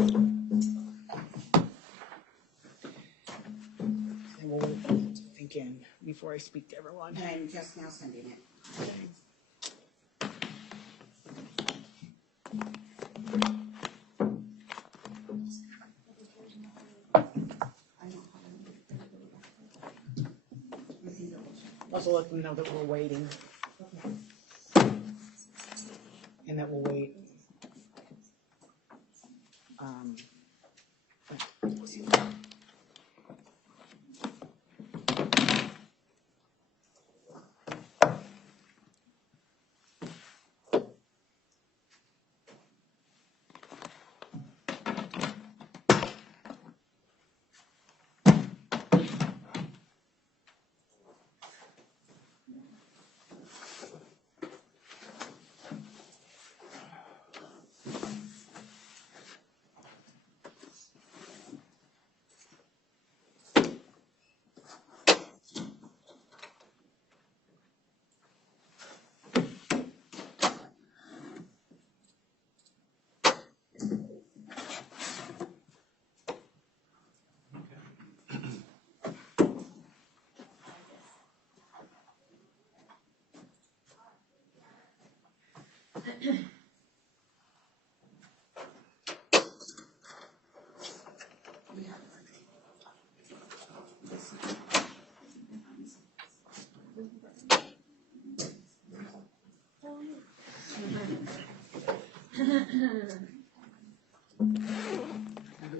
And we'll wait for it to sink in before I speak to everyone. I'm just now sending it. Also let them know that we're waiting. And that we'll wait.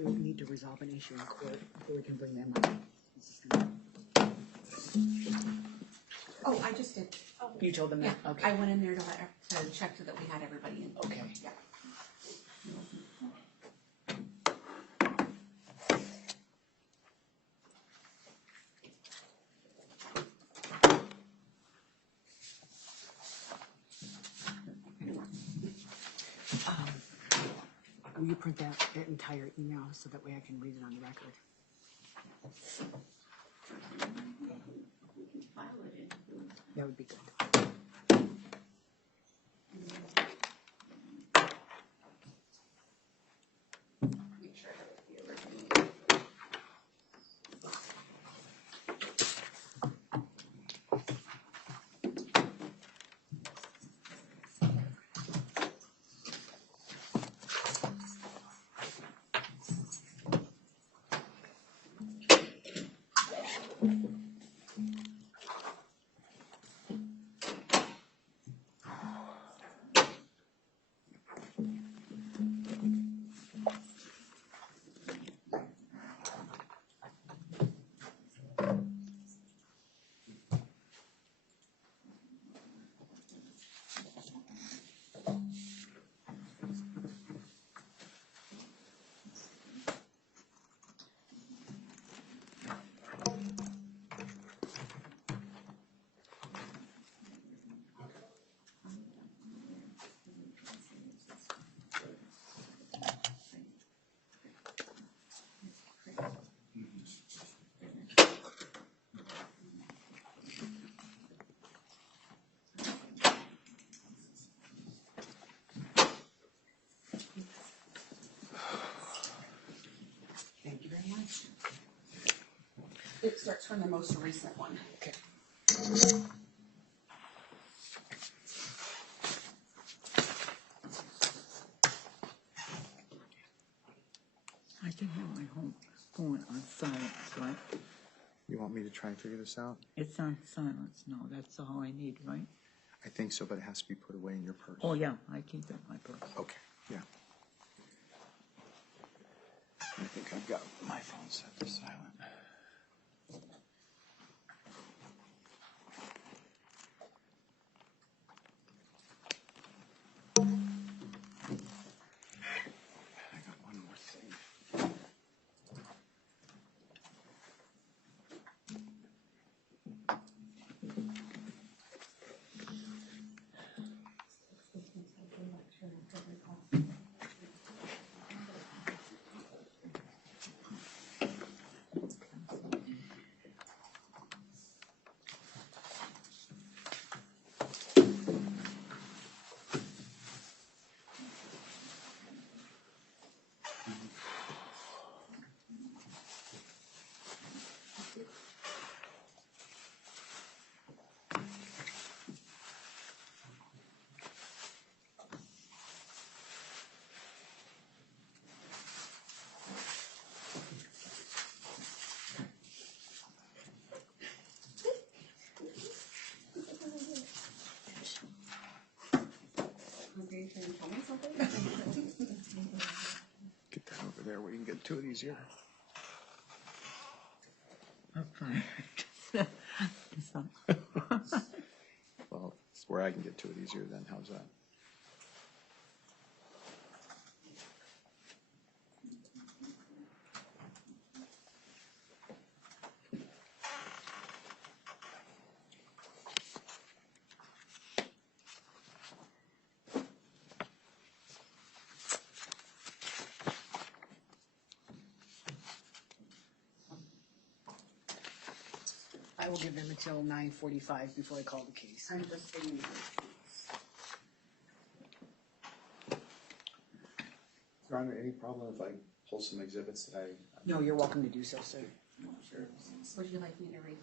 We need to resolve an issue in court before we can bring them up. Oh, I just did. You told them Yeah, that? Okay. I went in there to check that we had everybody in. Okay. Yeah. Will you print that entire email so that way I can read it on the record? That would be good. Make sure I have the original. Thank you very much. It starts from the most recent one. Okay. I can have my home phone on silence, right? You want me to try and figure this out? It's on silence. No, that's all I need, right? I think so, but it has to be put away in your purse. Oh, yeah, I keep it in my purse. Okay, yeah. I think I've got my phone set to silent. I got one more thing. trying to tell me something? Get that over there where you can get to it easier. Okay. Just, Well, it's where I can get to it easier then. How's that? I will give them until 9:45 before I call the case. I'm just saying. Your Honor, any problem if I pull some exhibits that I? No, you're welcome to do so, sir. Sure. Would you like me to read?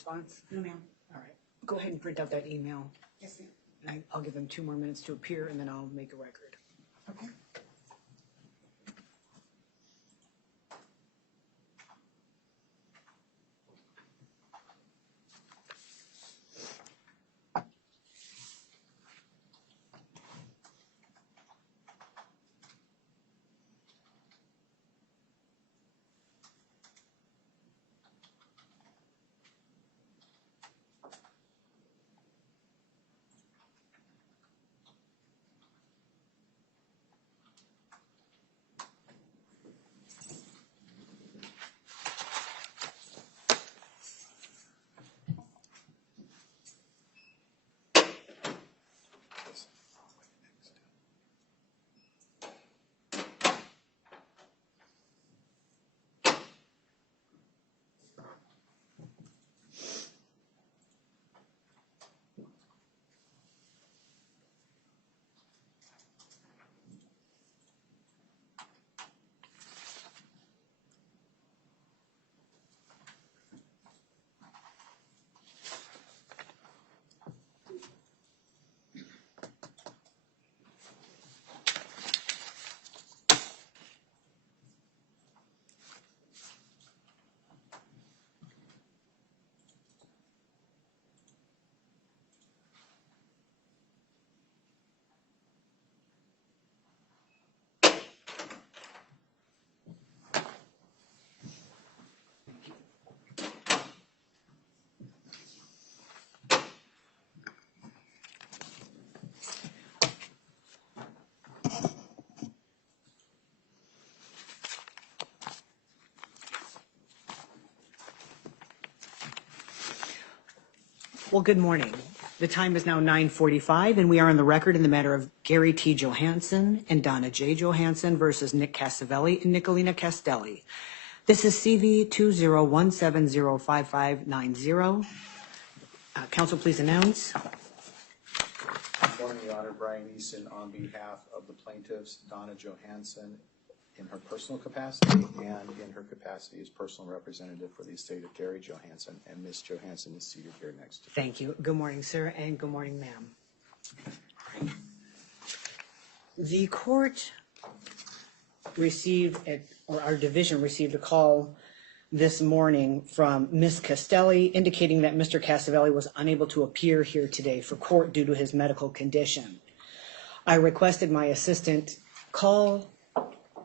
response? No, ma'am. All right. Go ahead and print out that email. Yes, ma'am. I'll give them 2 more minutes to appear, and then I'll make a record. Okay. Well, good morning. The time is now 9:45, and we are on the record in the matter of Gary T. Johansson and Donna J. Johansson versus Nick Casavelli and Nicolina Castelli. This is CV 201705590. Counsel, please announce. Good morning, Your Honor. Brian Eason on behalf of the plaintiffs, Donna Johansson, in her personal capacity and in her capacity as personal representative for the estate of Gary Johansson, and Ms. Johansson is seated here next to me. Thank you. Good morning, sir, and good morning, ma'am. The court received, or our division received a call this morning from Ms. Castelli indicating that Mr. Casavelli was unable to appear here today for court due to his medical condition. I requested my assistant call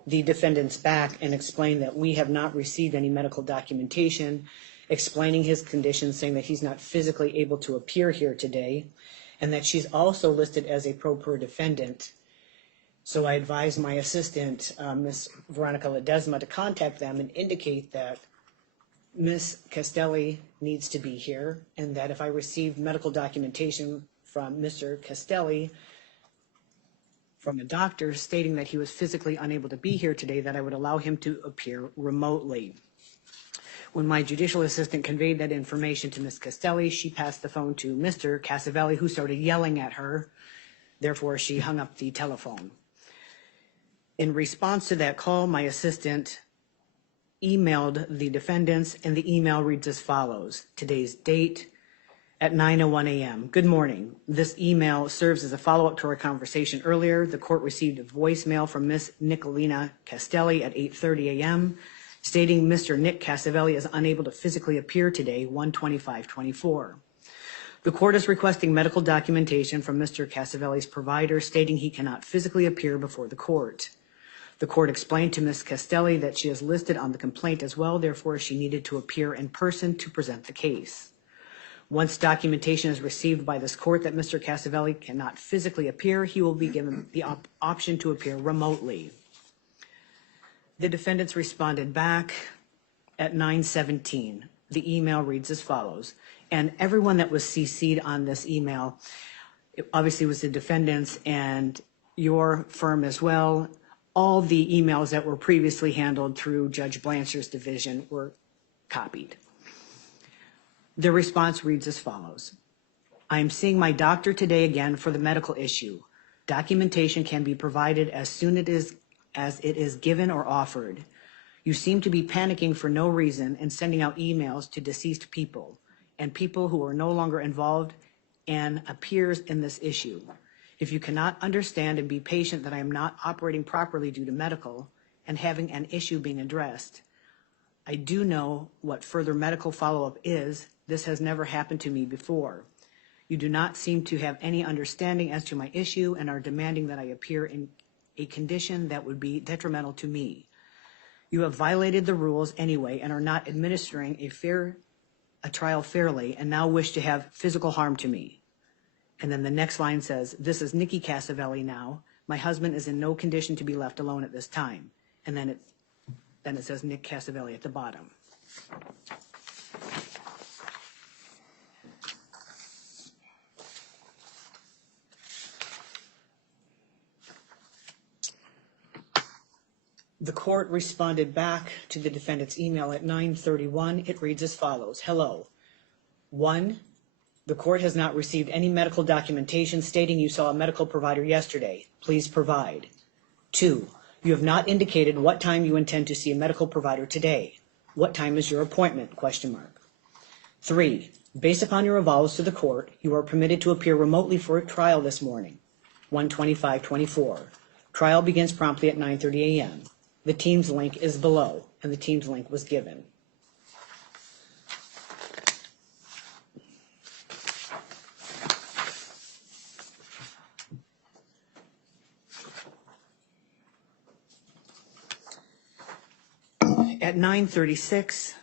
the defendants back and explain that we have not received any medical documentation explaining his condition, saying that he's not physically able to appear here today, and that she's also listed as a pro per defendant. So I advised my assistant, Ms. Veronica Ledesma, to contact them and indicate that Ms. Castelli needs to be here, and that if I received medical documentation from Mr. Castelli, from a doctor stating that he was physically unable to be here today, that I would allow him to appear remotely. When my judicial assistant conveyed that information to Ms. Castelli, she passed the phone to Mr. Casavelli, who started yelling at her. Therefore, she hung up the telephone. In response to that call, my assistant emailed the defendants, and the email reads as follows. Today's date at 9:01 a.m. Good morning. This email serves as a follow-up to our conversation earlier. The court received a voicemail from Ms. Nicolina Castelli at 8:30 a.m. stating Mr. Nick Casavelli is unable to physically appear today, 1/25/24. The court is requesting medical documentation from Mr. Casavelli's provider stating he cannot physically appear before the court. The court explained to Ms. Castelli that she is listed on the complaint as well, therefore she needed to appear in person to present the case. Once documentation is received by this court that Mr. Casavelli cannot physically appear, he will be given the option to appear remotely. The defendants responded back at 9:17. The email reads as follows, and everyone that was CC'd on this email, it obviously was the defendants and your firm as well. All the emails that were previously handled through Judge Blanchard's division were copied. The response reads as follows. I am seeing my doctor today again for the medical issue. Documentation can be provided as soon as it is given or offered. You seem to be panicking for no reason and sending out emails to deceased people. and people who are no longer involved and appears in this issue. If you cannot understand and be patient that I am not operating properly due to medical and having an issue being addressed, I do know what further medical follow-up is. This has never happened to me before. You do not seem to have any understanding as to my issue and are demanding that I appear in a condition that would be detrimental to me. You have violated the rules anyway and are not administering a trial fairly and now wish to have physical harm to me. And then the next line says, this is Nikki Casavelli now. My husband is in no condition to be left alone at this time. And then it says Nick Casavelli at the bottom. The court responded back to the defendant's email at 9:31. It reads as follows. Hello. 1, the court has not received any medical documentation stating you saw a medical provider yesterday. Please provide. 2, you have not indicated what time you intend to see a medical provider today. What time is your appointment? 3, based upon your avowals to the court, you are permitted to appear remotely for a trial this morning. 1:25:24. Trial begins promptly at 9:30 a.m. The Teams link is below, and the Teams link was given. At 9:36,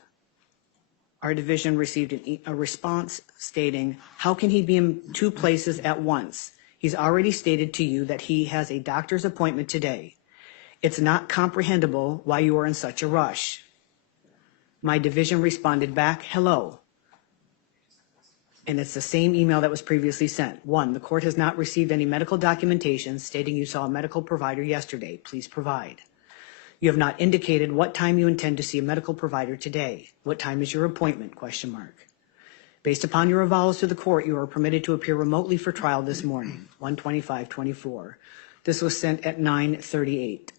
our division received a response stating, how can he be in 2 places at once? He's already stated to you that he has a doctor's appointment today. It's not comprehensible why you are in such a rush. My division responded back, hello. And it's the same email that was previously sent. 1, the court has not received any medical documentation stating you saw a medical provider yesterday. Please provide. You have not indicated what time you intend to see a medical provider today. What time is your appointment? Based upon your avowals to the court, you are permitted to appear remotely for trial this morning. 1:25:24. This was sent at 9:38.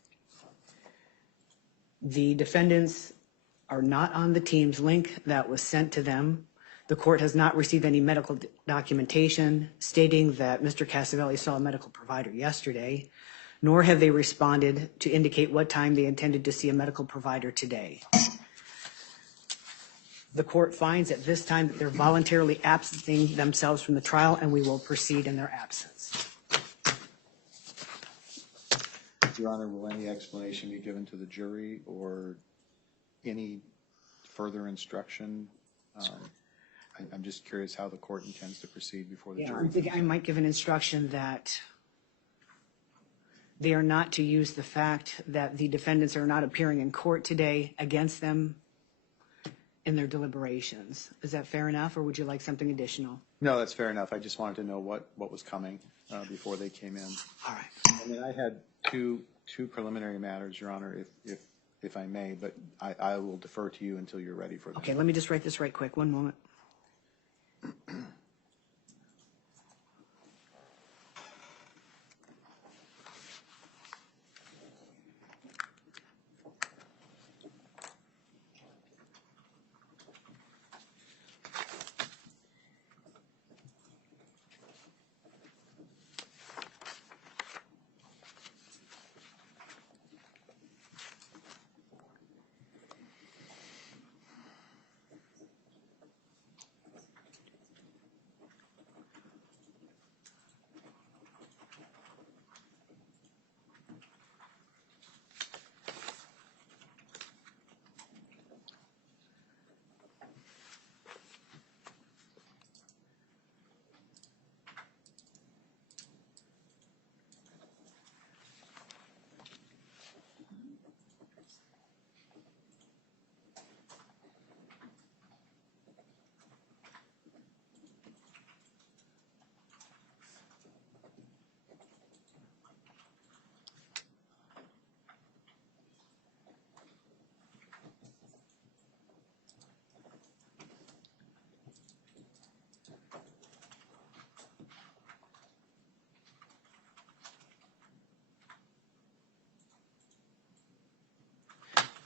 The defendants are not on the Teams link that was sent to them. The court has not received any medical documentation stating that Mr. Casavelli saw a medical provider yesterday, nor have they responded to indicate what time they intended to see a medical provider today. The court finds at this time that they're voluntarily absenting themselves from the trial, and we will proceed in their absence. Your Honor, will any explanation be given to the jury or any further instruction? I'm just curious how the court intends to proceed before the jury. I'm thinking I might give an instruction that they are not to use the fact that the defendants are not appearing in court today against them in their deliberations. Is that fair enough, or would you like something additional? No, that's fair enough. I just wanted to know what was coming before they came in. All right. I mean, I had two preliminary matters, Your Honor, if I may, but I will defer to you until you're ready for them. Okay, let me just write this right quick. One moment.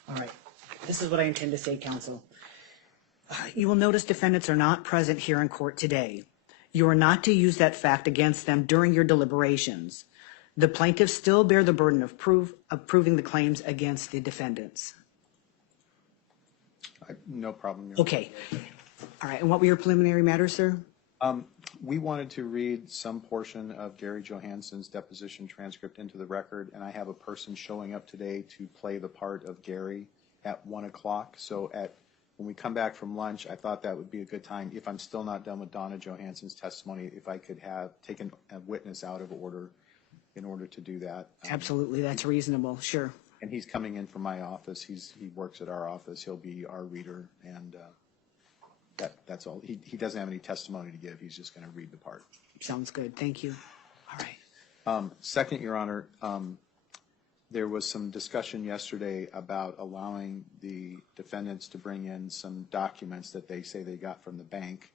All right. This is what I intend to say, counsel. You will notice defendants are not present here in court today. You are not to use that fact against them during your deliberations. The plaintiffs still bear the burden of proving the claims against the defendants. No problem. Your Honor. Okay. All right. And what were your preliminary matters, sir? We wanted to read some portion of Gary Johansson's deposition transcript into the record, and I have a person showing up today to play the part of Gary at 1 o'clock. So when we come back from lunch, I thought that would be a good time, if I'm still not done with Donna Johansson's testimony, if I could have taken a witness out of order in order to do that. Absolutely. That's reasonable. Sure. And he's coming in from my office. He works at our office. He'll be our reader, and that's all. He doesn't have any testimony to give. He's just going to read the part. Sounds good. Thank you. All right. Second, Your Honor, there was some discussion yesterday about allowing the defendants to bring in some documents that they say they got from the bank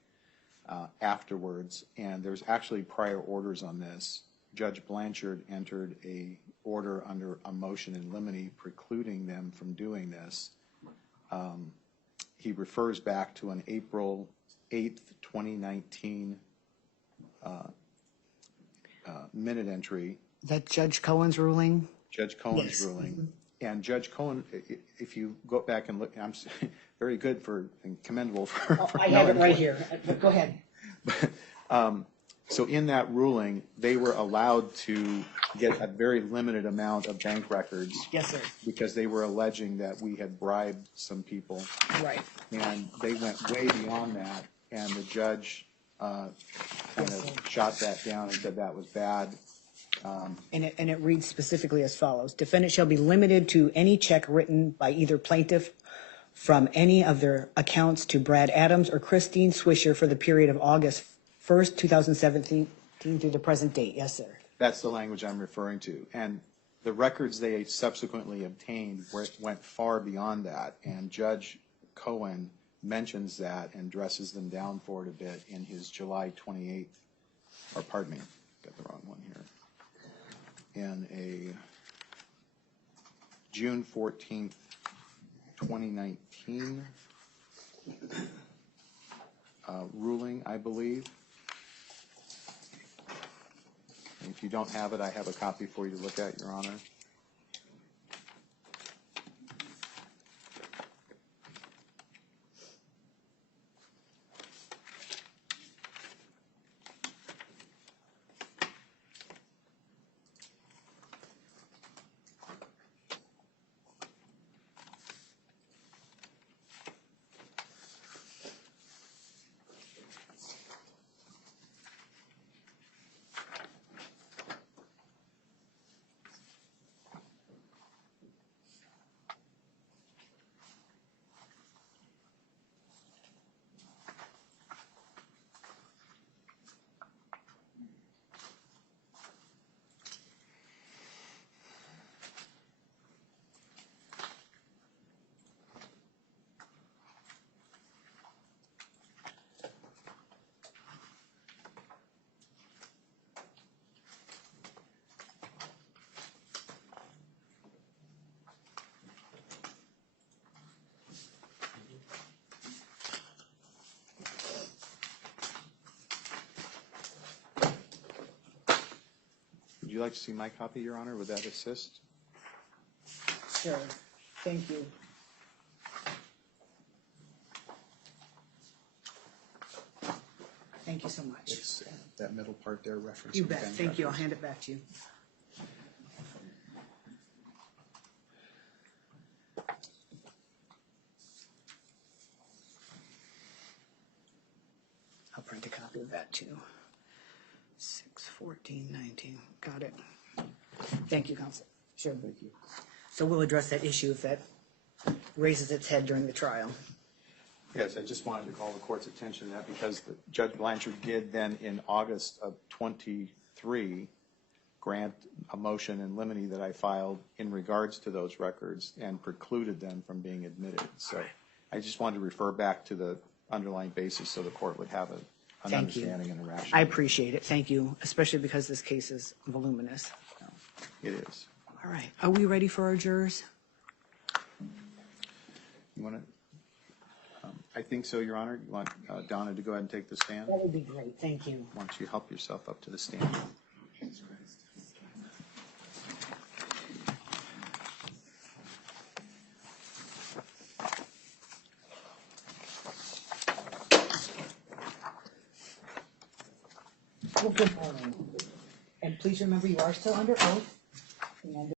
afterwards, and there's actually prior orders on this. Judge Blanchard entered a order under a motion in limine precluding them from doing this. He refers back to an April 8th, 2019 minute entry. Is that Judge Cohen's ruling? Judge Cohen's ruling. And Judge Cohen, if you go back and look, I'm very good and commendable for I have it right here. Go ahead. So in that ruling, they were allowed to get a very limited amount of bank records. Yes, sir. Because they were alleging that we had bribed some people. Right. And they went way beyond that, and the judge kind of shot that down and said that was bad. And it reads specifically as follows. Defendant shall be limited to any check written by either plaintiff from any of their accounts to Brad Adams or Christine Swisher for the period of August 1st, 2017 through the present date. Yes, sir. That's the language I'm referring to. And the records they subsequently obtained went far beyond that. And Judge Cohen mentions that and dresses them down for it a bit in his July 28th, or pardon me, got the wrong one here, in a June 14th, 2019 ruling, I believe. And if you don't have it, I have a copy for you to look at, Your Honor. Would you like to see my copy, Your Honor? Would that assist? Sure. Thank you. Thank you so much. It's that middle part there referencing You bet. bank Thank you. I'll records. hand it back to you. I'll print a copy of that too. 6/14/19. Got it. Thank you, Counsel. Sure. Thank you. So we'll address that issue if that raises its head during the trial. Yes, I just wanted to call the court's attention to that because Judge Blanchard did then in August of 23 grant a motion in limine that I filed in regards to those records and precluded them from being admitted. So I just wanted to refer back to the underlying basis so the court would have an Thank you. understanding and a I rationale. appreciate it. Thank you, especially because this case is voluminous. It is. All right. Are we ready for our jurors? You want to? I think so, Your Honor. You want Donna to go ahead and take the stand? That would be great, thank you. Why don't you help yourself up to the stand? Well, good morning. And please remember, you are still under oath. And